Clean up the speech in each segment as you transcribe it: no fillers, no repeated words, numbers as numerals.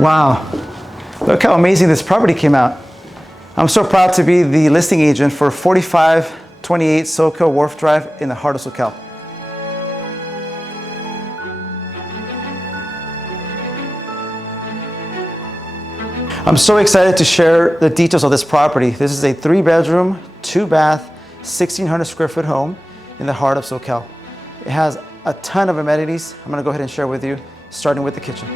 Wow, look how amazing this property came out. I'm so proud to be the listing agent for 4528 Soquel Wharf Drive in the heart of Soquel. I'm so excited to share the details of this property. This is a 3-bedroom, 2-bath, 1,600 square foot home in the heart of Soquel. It has a ton of amenities. I'm gonna go ahead and share with you, starting with the kitchen.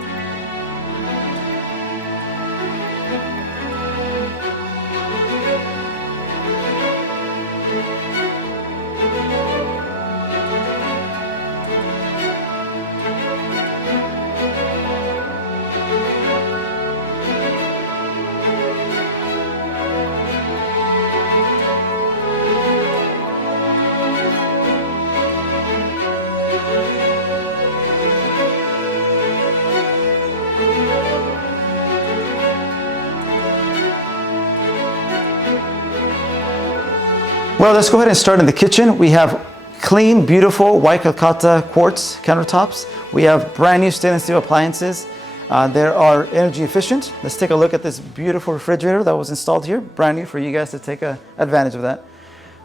Well, let's go ahead and start in the kitchen. We have clean, beautiful white Calcutta quartz countertops. We have brand new stainless steel appliances. They are energy efficient. Let's take a look at this beautiful refrigerator that was installed here, brand new for you guys to take advantage of that.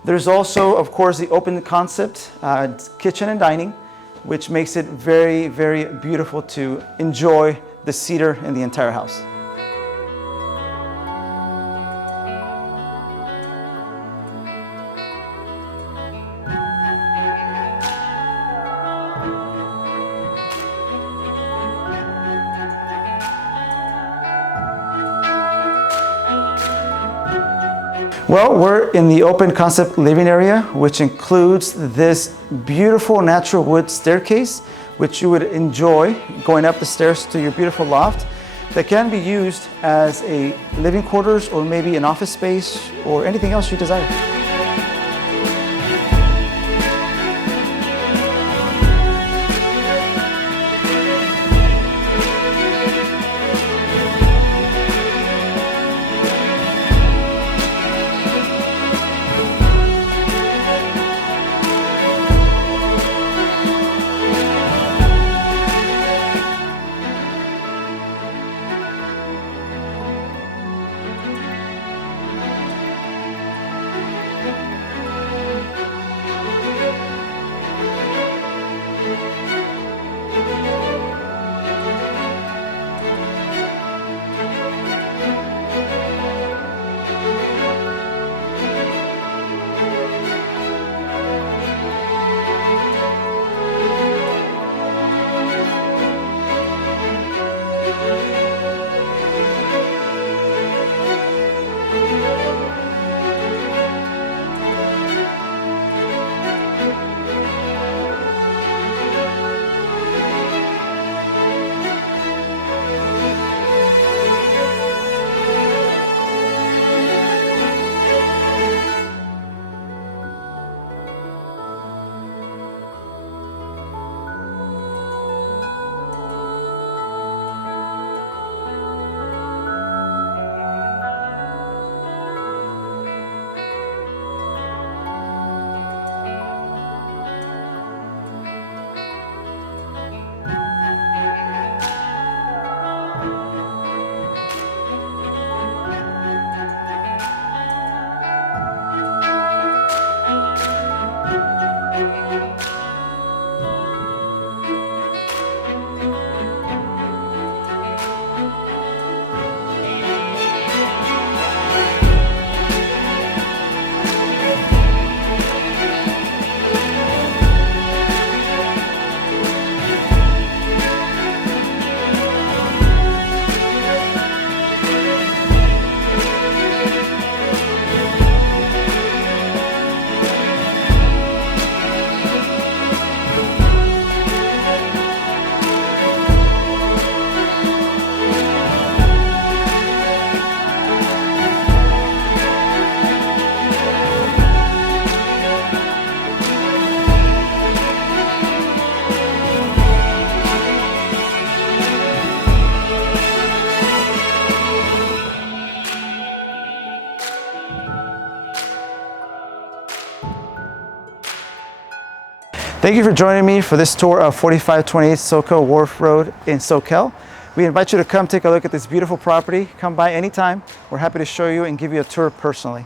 There's also, of course, the open concept kitchen and dining, which makes it very, very beautiful to enjoy the cedar in the entire house. Well, we're in the open concept living area, which includes this beautiful natural wood staircase, which you would enjoy going up the stairs to your beautiful loft that can be used as a living quarters or maybe an office space or anything else you desire. Thank you for joining me for this tour of 4528 Soquel Wharf Road in Soquel. We invite you to come take a look at this beautiful property. Come by anytime. We're happy to show you and give you a tour personally.